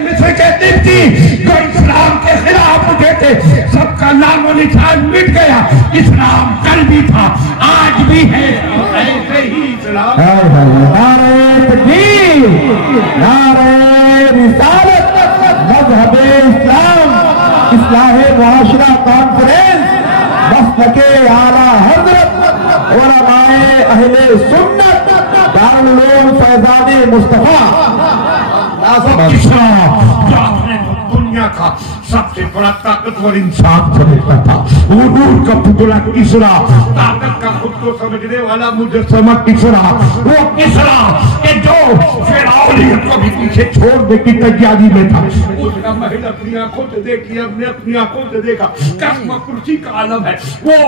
मिस्र के तिब्ती जो इस्लाम के खिलाफ उठे थे, सबका नामो निशान मिट गया। इस्लाम कल भी था, आज भी है, ऐसे ही इस्लाम। नारे तकबीर, नारे रिसालत, मज़हबे इस्लाम, इस्लाहे मुआशरा कॉन्फ्रेंस, मसलके आला हज़रत, उलमाए अहले सुन्नत, दारुल उलूम फैज़ाने मुस्तफा। दुनिया का सबसे बड़ा ताकतवर इंसान समझता था, वो नूर का पुतला किसरा, ताकत का खुद को समझने वाला मुजस्समा किसरा, वो किसरा कि जो फिरौनियत को भी पीछे छोड़ने की तैयारी में था। उसका महल अपनी आंखों से देखी, हमने अपनी आंखों से देखा, कसम कुर्सी का आलम है, वो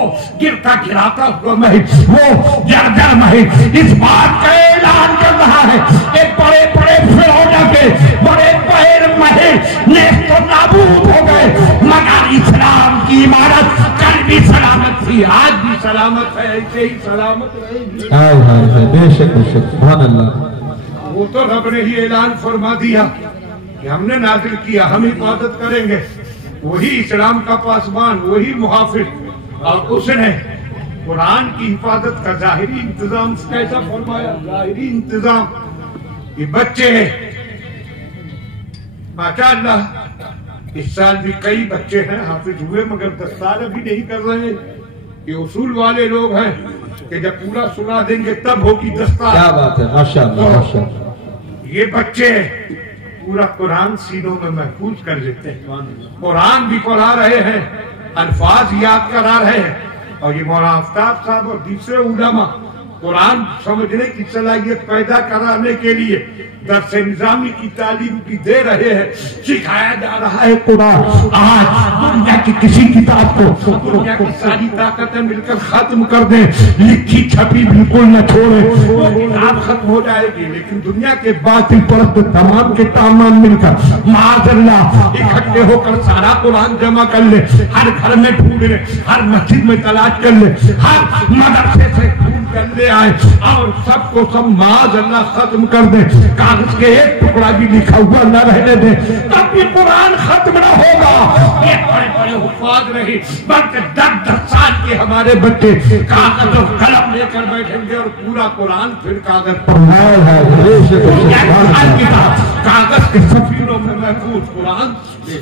गिरता गिराता हुआ महल, वो जर्जर महल इस बात का ऐलान कर रहा है कि बड़े बड़े फिरौना के बड़े बड़े महल नेस्त नाबूद हो गए, मगर इस्लाम की इमारत कल भी सलामत थी, आज भी सलामत है, ऐसे ही सलामत रहेगी। बेशक बेशक, सुभान अल्लाह। वो तो रब ने ही ऐलान फरमा दिया कि हमने नाज़िल किया, हम इबादत करेंगे, वही इस्लाम का पासबान, वही मुहाफिज। और उसने कुरान की हिफाजत का जाहिरी इंतजाम कैसा फरमाया, जाहिरी इंतजाम। ये बच्चे माशाअल्लाह इस साल भी कई बच्चे हैं हाफिज हुए, मगर दस्तार अभी नहीं कर रहे हैं। ये उसूल वाले लोग हैं कि जब पूरा सुना देंगे तब होगी दस्तार। क्या बात है, माशाअल्लाह माशाअल्लाह। ये बच्चे पूरा कुरान सीनों में महफूज कर लेते हैं, कुरान भी पढ़ा रहे हैं, अल्फाज याद करा रहे हैं। और ये मौलाना आफ्ताब साहब और दूसरे उलमा कुरान समझने की सलाहियत पैदा कराने के लिए दर्स निजामी की तालीम की दे रहे हैं, सिखाया जा रहा है कुरान। आज दुनिया की किसी किताब को दुनिया की सारी ताकतें मिलकर खत्म कर दें, लिखी छपी बिल्कुल न छोड़े, वो किताब खत्म हो जाएगी। लेकिन दुनिया के बातिल परस्त तमाम के तमाम मिलकर माज़अल्लाह इकट्ठे होकर सारा कुरान जमा कर ले, हर घर में ढूंढ ले, हर मस्जिद में तलाश कर ले, हर मदरसे से कर ले आए और सबको सब माज़अल्लाह खत्म कर दे, कागज के एक टुकड़ा भी लिखा हुआ न रहने दे, तब भी कुरान खत्म न होगा। ये बड़े बड़े हुफ़ाज़ नहीं, बल्कि 10-10 साल के हमारे बच्चे कागज और कलम लेकर बैठेंगे और पूरा कुरान फिर कागज पर कागज के सफीनों में महफूज, कुरान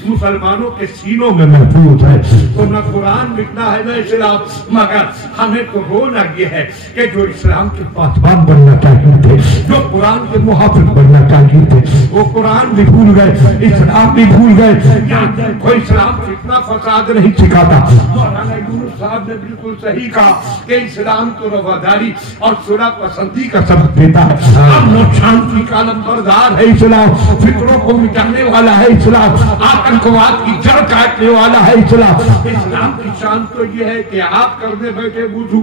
मुसलमानों के सीनों में महफूज है। तो न कुरान मिटना है न इस्लाम, मगर हमें तो होना ये है कि जो इस्लाम के पासबान बनना चाहिए थे, जो कुरान के मुहाफिज बनना चाहिए थे, वो कुरान भी भूल गए, इस्लाम भी भूल गए। कोई इस्लाम इतना फसाद नहीं सिखाता। मौलाना यूनुस साहब ने बिल्कुल सही कहा कि इस्लाम तो रवादारी और सुलह पसंदी का सबक देता है, अमन और शांति का अलमबरदार है इस्लाम, फिक्रों को मिटाने वाला है इस्लाम, आतंकवाद की जड़ काटने वाला है इस्लाम। इस्लाम की शान तो ये है कि आप करने बैठे वुजू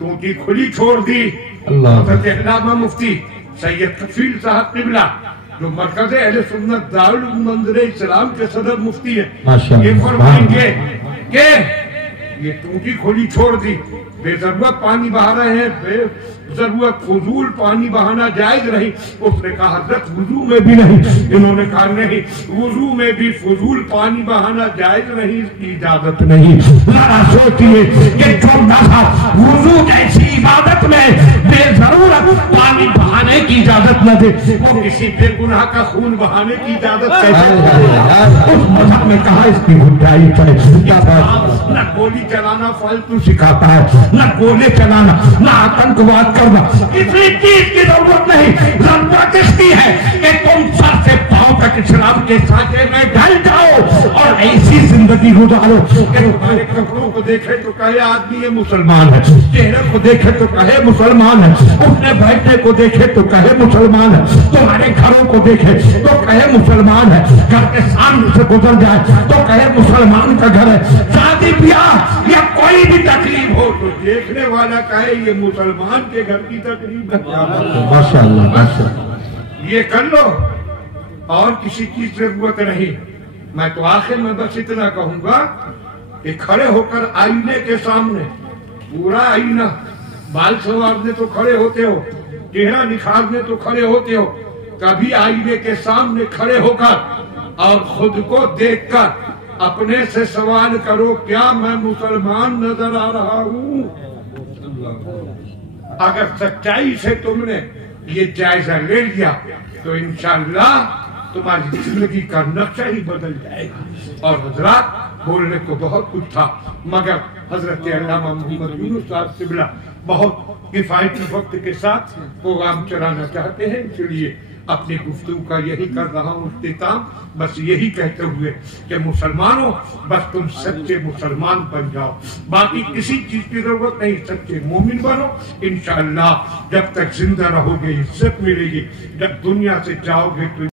टूटी खुली छोड़ दी। अल्लाह मुफ्ती सैयद कफील साहब किबला जो मरकज़ अहले सुन्नत दारुल मंज़िल इस्लाम के सदर मुफ्ती है, ये फरमाएंगे कि ये टूटी खुली छोड़ दी, बेजरूरत पानी बहा रहे हैं, बेजरूरत फजूल पानी बहाना जायज नहीं। उसने कहा हजरत वुजू में भी नहीं, इन्होंने कहा नहीं वुजू में भी फजूल पानी बहाना जायज नहीं, इसकी इजाजत नहीं। जरा सोचिए कि जो मज़हब वुजू जैसी इबादत में बेजरूरत पानी बहाने की इजाजत न दे, वो किसी बेगुनाह का खून बहाने की इजाजत कैसे? उस मज़हब में कहा इसकी गुंजाइश है? न गोली चलाना फालतू सिखाता है, न गोले चलाना, न आतंकवाद करना, किसी चीज की जरूरत नहीं। जरूरत इसकी है कि तुम सर से पांव तक इस्लाम के साथे में ढल जाओ और ऐसी जिंदगी गुजारो कि तुम्हारे कपड़ों को देखे तो कहे आदमी ये मुसलमान है, चेहरे को देखे तो कहे मुसलमान है, उठने बैठने को देखे तो कहे मुसलमान है, तुम्हारे घरों को देखे तो कहे मुसलमान है, घर के सामने से गुजर जाए तो कहे मुसलमान का घर है, शादी ब्याह या कोई भी तकलीफ हो तो देखने वाला कहे ये मुसलमान के घर की तकलीफ है। माशाअल्लाह माशाअल्लाह। ये कर लो और किसी की जरूरत नहीं। मैं तो आखिर में बस इतना कहूंगा कि खड़े होकर आईने के सामने पूरा आईना, बाल संवारने तो खड़े होते हो, चेहरा निखारने तो खड़े होते हो, कभी आईने के सामने खड़े होकर और खुद को देखकर अपने से सवाल करो, क्या मैं मुसलमान नजर आ रहा हूँ? अगर सच्चाई से तुमने ये जायजा ले लिया तो इंशाअल्लाह तुम्हारी जिंदगी का नक्शा ही बदल जाएगा। और हजरात, बोलने को बहुत कुछ था, मगर हजरत अल्लामा मोहम्मद यूनुस साहब सिबला बहुत किफायती वक्त के साथ प्रोग्राम चलाना चाहते हैं, इसलिए अपनी गुफ्तगू का यही कर रहा हूँ इख्तिताम, बस यही कहते हुए कि मुसलमानों, बस तुम सच्चे मुसलमान बन जाओ, बाकी किसी चीज की जरूरत नहीं, सच्चे मोमिन बनो। इंशाअल्लाह जब तक जिंदा रहोगे इज्जत मिलेगी, जब दुनिया से जाओगे तो